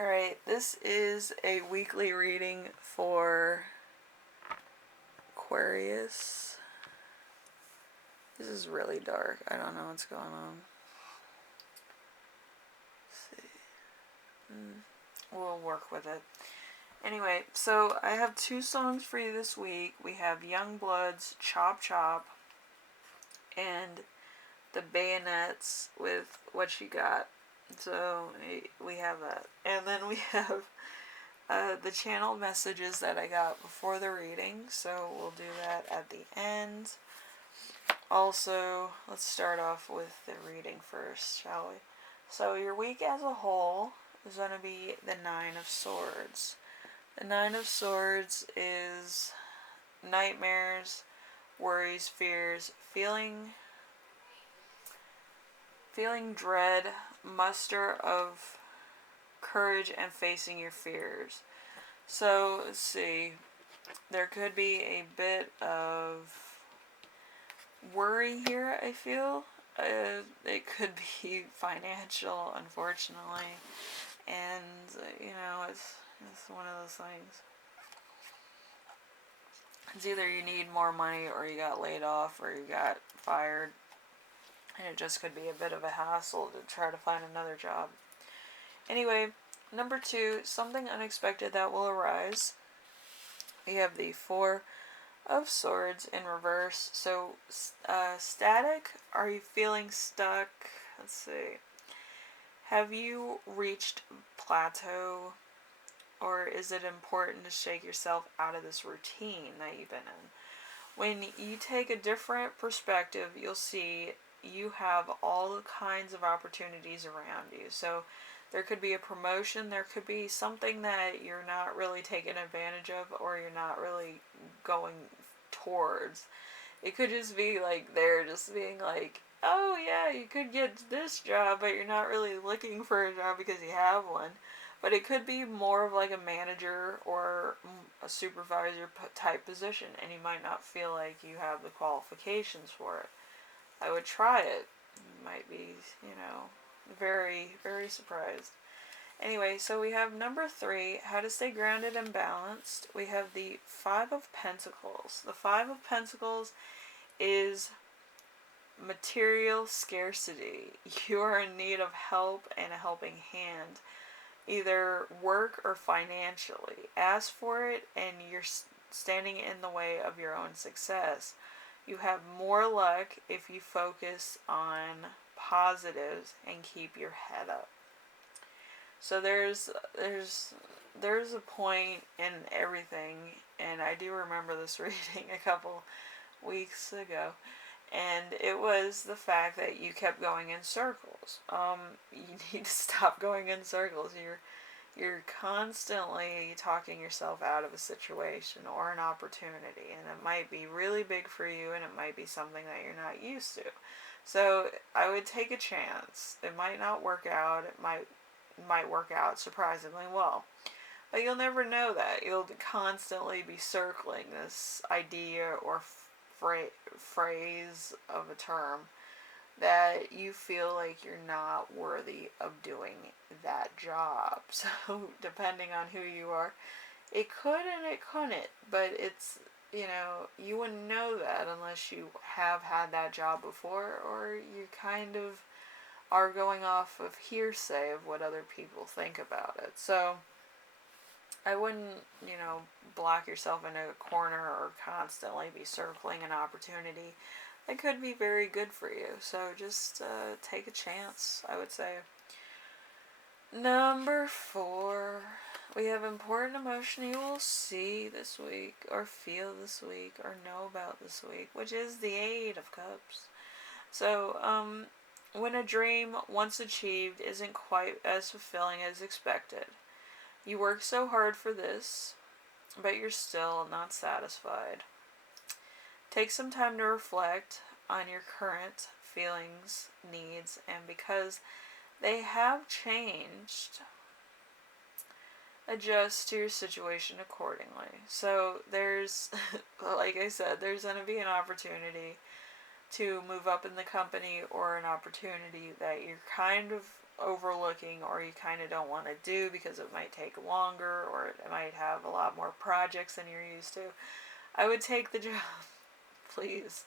Alright, this is a weekly reading for Aquarius. This is really dark. I don't know what's going on. Let's see. We'll work with it. Anyway, so I have two songs for you this week. We have YoungBloodz, Chop Chop, and the Bayonets with Whatcha Got. So we have that. And then we have the channel messages that I got before the reading. So we'll do that at the end. Also, let's start off with the reading first, shall we? So your week as a whole is going to be the Nine of Swords. The Nine of Swords is nightmares, worries, fears, feeling dread, muster of courage, and facing your fears. So, let's see. There could be a bit of worry here, I feel. It could be financial, unfortunately. And, it's one of those things. It's either you need more money, or you got laid off, or you got fired. And it just could be a bit of a hassle to try to find another job. Anyway, number 2, something unexpected that will arise. We have the Four of Swords in reverse. So, static, are you feeling stuck? Let's see. Have you reached plateau? Or is it important to shake yourself out of this routine that you've been in? When you take a different perspective, you'll see you have all kinds of opportunities around you. So there could be a promotion, there could be something that you're not really taking advantage of, or you're not really going towards. It could just be like they're just being like, oh yeah, you could get this job, but you're not really looking for a job because you have one. But it could be more of like a manager or a supervisor type position, and you might not feel like you have the qualifications for it. I would try it. You might be, very, very surprised. Anyway, so we have number 3, how to stay grounded and balanced. We have the Five of Pentacles. The Five of Pentacles is material scarcity. You are in need of help and a helping hand, either work or financially. Ask for it, and you're standing in the way of your own success. You have more luck if you focus on positives and keep your head up. So there's a point in everything, and I do remember this reading a couple weeks ago, and it was the fact that you kept going in circles. You need to stop going in circles. You're constantly talking yourself out of a situation or an opportunity, and it might be really big for you, and it might be something that you're not used to. So I would take a chance. It might not work out. It might work out surprisingly well. But you'll never know that. You'll constantly be circling this idea or phrase of a term that you feel like you're not worthy of doing that job. So, depending on who you are, it could and it couldn't, but it's, you wouldn't know that unless you have had that job before, or you kind of are going off of hearsay of what other people think about it. So, I wouldn't, block yourself into a corner or constantly be circling an opportunity. It could be very good for you. So just take a chance, I would say. Number 4, we have important emotion you will see this week, or feel this week, or know about this week, which is the Eight of Cups. So, when a dream, once achieved, isn't quite as fulfilling as expected. You work so hard for this, but you're still not satisfied. Take some time to reflect on your current feelings, needs, and because they have changed, adjust to your situation accordingly. So there's, like I said, there's going to be an opportunity to move up in the company, or an opportunity that you're kind of overlooking or you kind of don't want to do because it might take longer or it might have a lot more projects than you're used to, I would take the job. Please.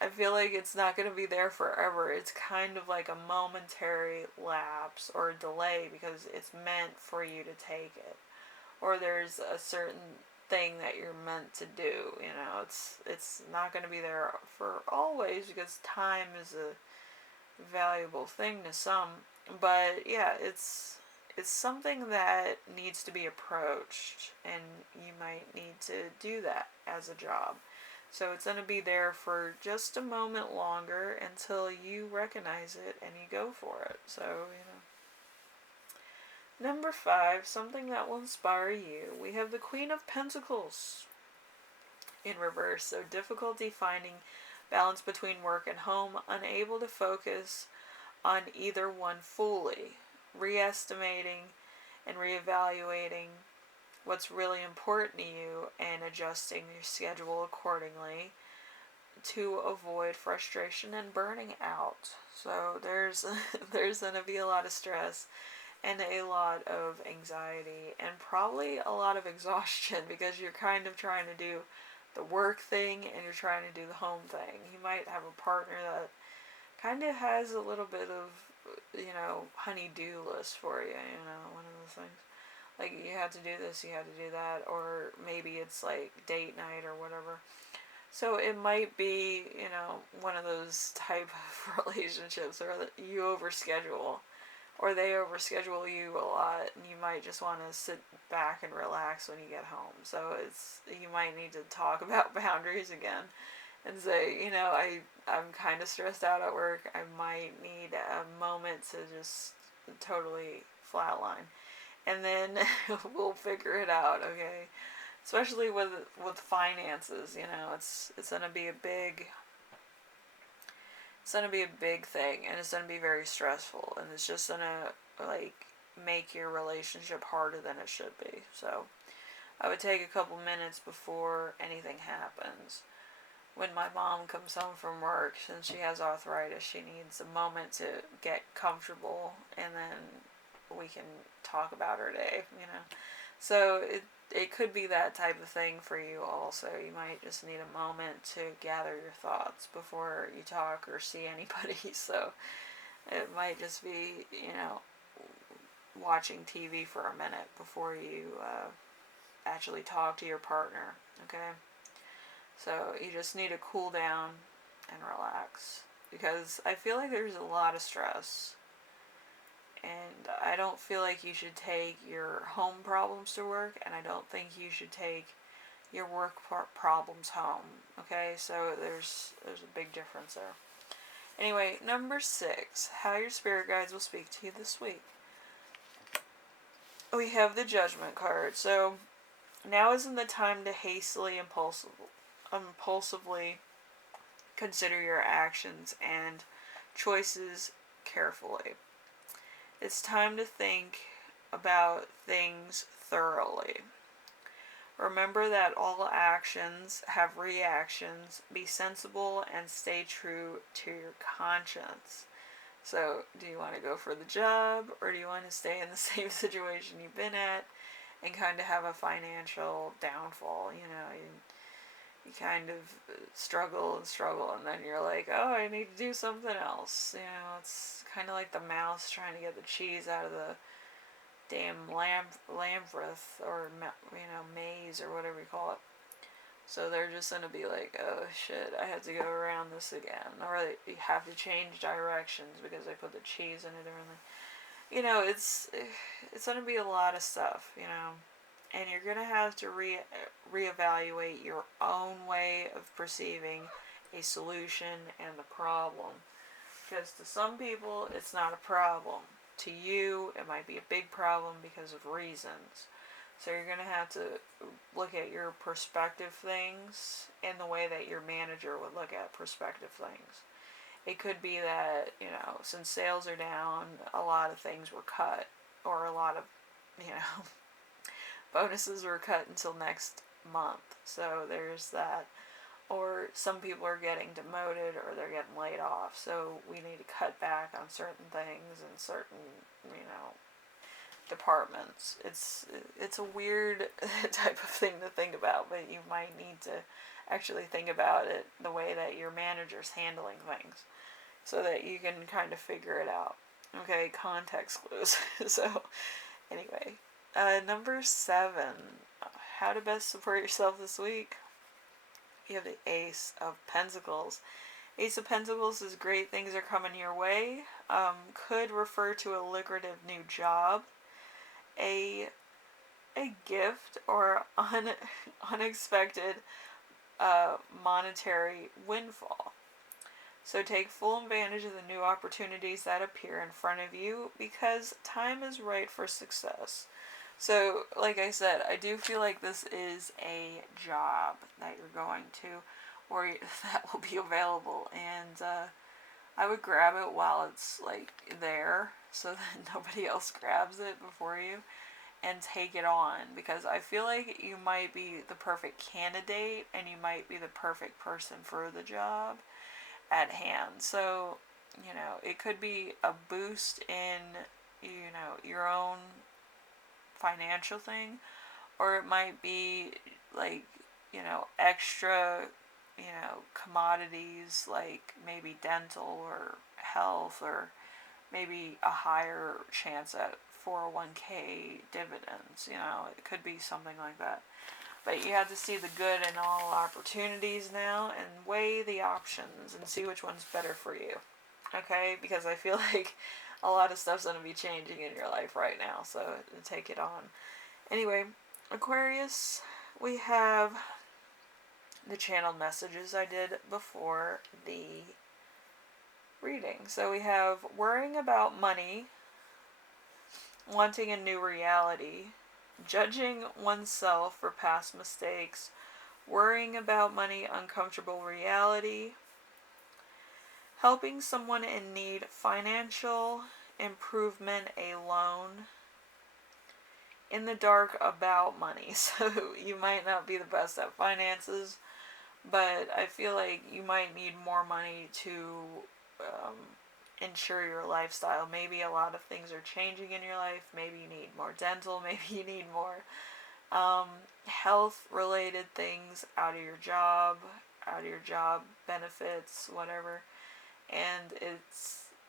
I feel like it's not going to be there forever. It's kind of like a momentary lapse or delay because it's meant for you to take it. Or there's a certain thing that you're meant to do. You know, it's not going to be there for always because time is a valuable thing to some. But yeah, it's something that needs to be approached, and you might need to do that as a job. So it's going to be there for just a moment longer until you recognize it and you go for it. So, Number 5, something that will inspire you. We have the Queen of Pentacles in reverse. So difficulty finding balance between work and home, unable to focus on either one fully, re-estimating and reevaluating what's really important to you and adjusting your schedule accordingly to avoid frustration and burning out. So there's going to be a lot of stress and a lot of anxiety and probably a lot of exhaustion because you're kind of trying to do the work thing and you're trying to do the home thing. You might have a partner that kind of has a little bit of, honey-do list for you, one of those things. Like, you have to do this, you have to do that, or maybe it's like date night or whatever. So it might be, one of those type of relationships where you overschedule, or they overschedule you a lot, and you might just want to sit back and relax when you get home. So you might need to talk about boundaries again and say, I'm kind of stressed out at work. I might need a moment to just totally flatline. And then we'll figure it out, okay? Especially with finances, it's gonna be a big thing, and it's gonna be very stressful, and it's just gonna make your relationship harder than it should be. So I would take a couple minutes before anything happens. When my mom comes home from work, since she has arthritis, she needs a moment to get comfortable, and then we can talk about her day, So it could be that type of thing for you also. You might just need a moment to gather your thoughts before you talk or see anybody. So it might just be, watching TV for a minute before you actually talk to your partner, okay? So you just need to cool down and relax, because I feel like there's a lot of stress, and I don't feel like you should take your home problems to work, and I don't think you should take your work problems home, okay? So there's a big difference there. Anyway, number 6, how your spirit guides will speak to you this week. We have the Judgment card. So now isn't the time to hastily, impulsively consider your actions and choices carefully. It's time to think about things thoroughly. Remember that all actions have reactions. Be sensible and stay true to your conscience. So, do you want to go for the job, or do you want to stay in the same situation you've been at and kind of have a financial downfall? You kind of struggle, and then you're like, oh, I need to do something else. It's kind of like the mouse trying to get the cheese out of the damn labyrinth, or maze, or whatever you call it. So they're just gonna be like, oh shit, I have to go around this again, or you have to change directions because I put the cheese in it, or it's gonna be a lot of stuff, and you're gonna have to reevaluate your own way of perceiving a solution and the problem, because to some people it's not a problem. To you, it might be a big problem because of reasons. So you're going to have to look at your perspective things in the way that your manager would look at perspective things. It could be that, since sales are down, a lot of things were cut, or a lot of, bonuses were cut until next month. So there's that. or some people are getting demoted or they're getting laid off. So we need to cut back on certain things and certain, departments. It's a weird type of thing to think about, but you might need to actually think about it the way that your manager's handling things, so that you can kind of figure it out. Okay, context clues. So, anyway, number 7, how to best support yourself this week. You have the Ace of Pentacles. Ace of Pentacles is great. Things are coming your way. Could refer to a lucrative new job, a gift, or unexpected monetary windfall. So take full advantage of the new opportunities that appear in front of you, because time is right for success. So, like I said, I do feel like this is a job that you're going to, or that will be available, and I would grab it while it's like there, so that nobody else grabs it before you, and take it on, because I feel like you might be the perfect candidate and you might be the perfect person for the job at hand. So, it could be a boost in, your own financial thing, or it might be like, extra, commodities, like maybe dental or health, or maybe a higher chance at 401k dividends. It could be something like that. But you have to see the good in all opportunities now and weigh the options and see which one's better for you. Okay? Because I feel like a lot of stuff's going to be changing in your life right now, so take it on. Anyway, Aquarius, we have the channeled messages I did before the reading. So we have worrying about money, wanting a new reality, judging oneself for past mistakes, worrying about money, uncomfortable reality, helping someone in need, financial improvement, a loan, in the dark about money. So you might not be the best at finances, but I feel like you might need more money to ensure your lifestyle. Maybe a lot of things are changing in your life. Maybe you need more dental. Maybe you need more health related things out of your job benefits, whatever. And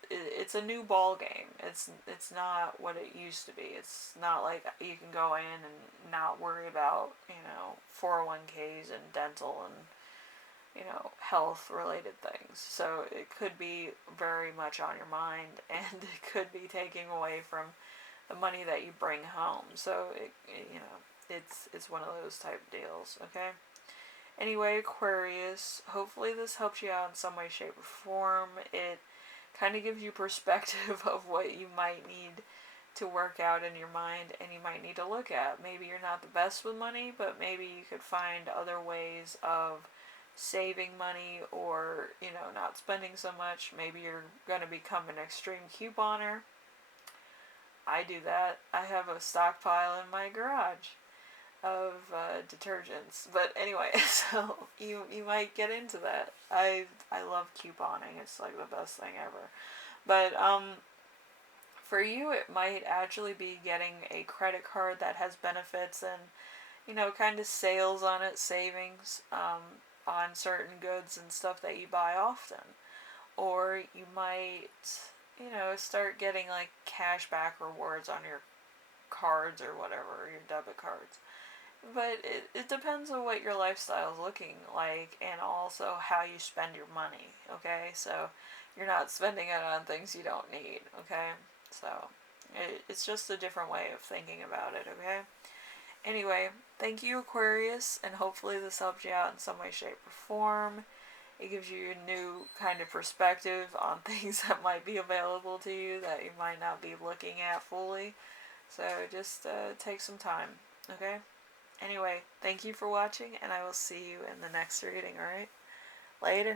it's a new ball game. It's not what it used to be. It's not like you can go in and not worry about 401ks and dental and health related things. So it could be very much on your mind, and it could be taking away from the money that you bring home. So it's one of those type of deals. Okay. Anyway, Aquarius, hopefully this helps you out in some way, shape, or form. It kind of gives you perspective of what you might need to work out in your mind, and you might need to look at. Maybe you're not the best with money, but maybe you could find other ways of saving money, or not spending so much. Maybe you're going to become an extreme couponer. I do that. I have a stockpile in my garage of detergents. But anyway, so you might get into that. I love couponing. It's like the best thing ever. But for you, it might actually be getting a credit card that has benefits and kind of sales on it, savings on certain goods and stuff that you buy often. Or you might start getting like cashback rewards on your cards or whatever, your debit cards. But it depends on what your lifestyle is looking like, and also how you spend your money. Okay, so you're not spending it on things you don't need. Okay, so it's just a different way of thinking about it. Okay. Anyway, thank you, Aquarius, and hopefully this helped you out in some way, shape, or form. It gives you a new kind of perspective on things that might be available to you that you might not be looking at fully. So just take some time, okay? Anyway, thank you for watching, and I will see you in the next reading, alright? Later.